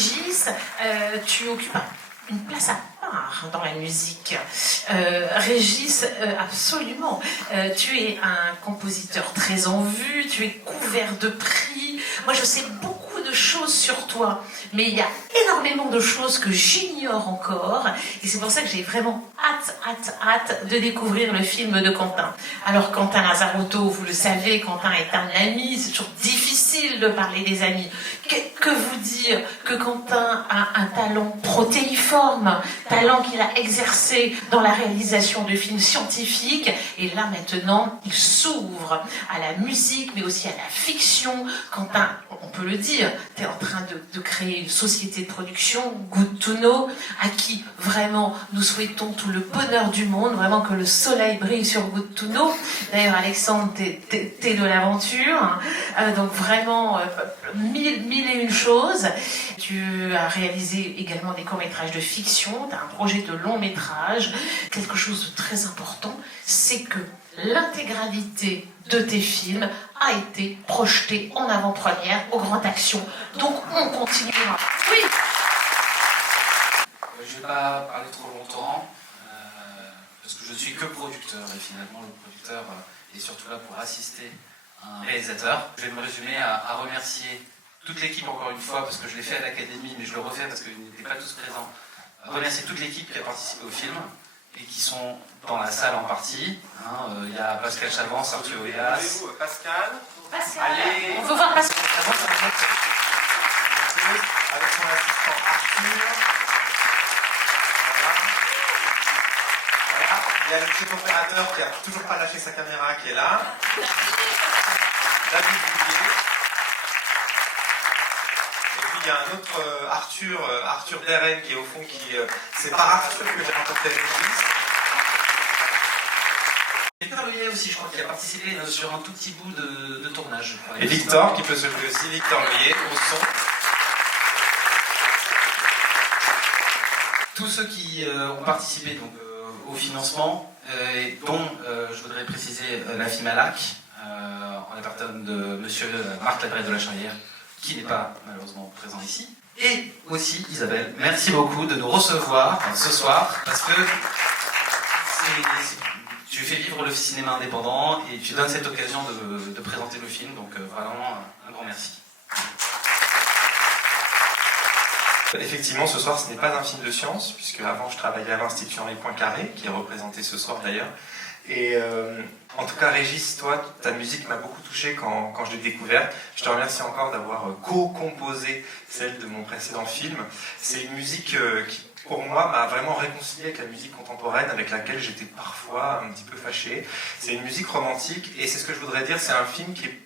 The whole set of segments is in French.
Régis, tu occupes une place à part dans la musique. Régis, absolument. Tu es un compositeur très en vue, tu es couvert de prix. Moi, je sais beaucoup de choses sur toi, mais il y a énormément de choses que j'ignore encore, et c'est pour ça que j'ai vraiment hâte de découvrir le film de Quentin. Alors, Quentin Lazarotto, vous le savez, Quentin est un ami, c'est toujours difficile de parler des amis. Que vous dire que Quentin a un talent protéiforme, talent qu'il a exercé dans la réalisation de films scientifiques, et là maintenant il s'ouvre à la musique mais aussi à la fiction. Quentin, on peut le dire, tu es en train de créer une société de production, Good to Know, à qui vraiment nous souhaitons tout le bonheur du monde, vraiment que le soleil brille sur Good to Know. D'ailleurs Alexandre, t'es de l'aventure, donc vraiment mille et une choses. Tu as réalisé également des courts-métrages de fiction, tu as un projet de long-métrage. Quelque chose de très important, c'est que l'intégralité de tes films a été projetée en avant-première au Grand Action. Donc on continuera. Oui. Je ne vais pas parler trop longtemps, parce que je ne suis que producteur, et finalement le producteur est surtout là pour assister un réalisateur. Je vais me résumer à remercier toute l'équipe encore une fois, parce que je l'ai fait à l'Académie, mais je le refais parce qu'ils n'étaient pas tous présents. Remercier toute l'équipe qui a participé au film et qui sont dans la salle en partie. Il y a Pascal Chavance, Arthur Oeas. Pascal. Allez, on veut voir Pascal. Avec son assistant Arthur. Voilà. Il y a le petit opérateur qui n'a toujours pas lâché sa caméra qui est là. David Bouvier. Et puis il y a un autre Arthur Deren qui est au fond, c'est par Arthur que j'ai rencontré Régis. Et Victor Loyer aussi, je crois, qui a participé sur un tout petit bout de tournage. Et Victor, qui peut se jouer aussi, Victor Loyer, au son. Tous ceux qui ont participé donc, au financement, dont je voudrais préciser la FIMALAC, en la personne de monsieur Marc Labrède de la Charrière, qui n'est pas malheureusement présent ici. Et aussi Isabelle, merci beaucoup de nous recevoir ce soir, parce que tu fais vivre le cinéma indépendant et tu donnes cette occasion de présenter le film, donc vraiment un grand merci. Effectivement, ce soir, ce n'est pas un film de science, puisque avant je travaillais à l'Institut Henri Poincaré, qui est représenté ce soir d'ailleurs. Et en tout cas, Régis, toi, ta musique m'a beaucoup touché quand je l'ai découverte. Je te remercie encore d'avoir co-composé celle de mon précédent film. C'est une musique qui, pour moi, m'a vraiment réconcilié avec la musique contemporaine, avec laquelle j'étais parfois un petit peu fâché. C'est une musique romantique, et c'est ce que je voudrais dire, c'est un film qui est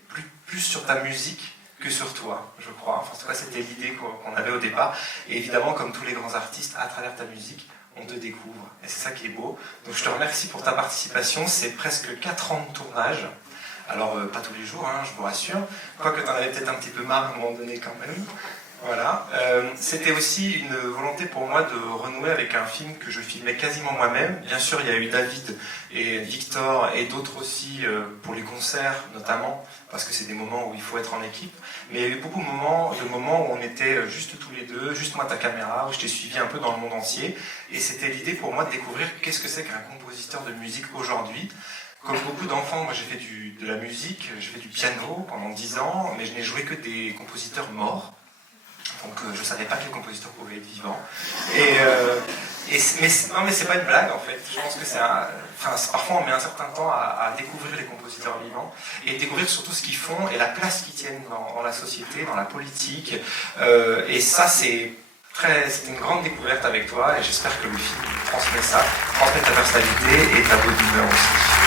plus sur ta musique que sur toi, je crois. Enfin, en tout cas, c'était l'idée qu'on avait au départ. Et évidemment, comme tous les grands artistes, à travers ta musique, on te découvre. Et c'est ça qui est beau. Donc je te remercie pour ta participation. C'est presque 4 ans de tournage. Alors, pas tous les jours, je vous rassure. Quoique tu en avais peut-être un petit peu marre à un moment donné quand même. Voilà. C'était aussi une volonté pour moi de renouer avec un film que je filmais quasiment moi-même. Bien sûr, il y a eu David et Victor et d'autres aussi pour les concerts notamment, parce que c'est des moments où il faut être en équipe. Mais il y a eu beaucoup de moments où on était juste tous les deux, juste moi ta caméra, où je t'ai suivi un peu dans le monde entier. Et c'était l'idée pour moi de découvrir qu'est-ce que c'est qu'un compositeur de musique aujourd'hui. Comme beaucoup d'enfants, moi j'ai fait de la musique, j'ai fait du piano pendant 10 ans, mais je n'ai joué que des compositeurs morts. Donc je ne savais pas quel compositeur pouvait être vivant. Mais c'est pas une blague en fait. Je pense que parfois on met un certain temps à découvrir les compositeurs vivants et découvrir surtout ce qu'ils font et la place qu'ils tiennent dans la société, dans la politique. Et ça c'est une grande découverte avec toi et j'espère que le film transmet ça, transmet ta personnalité et ta bonne humeur aussi.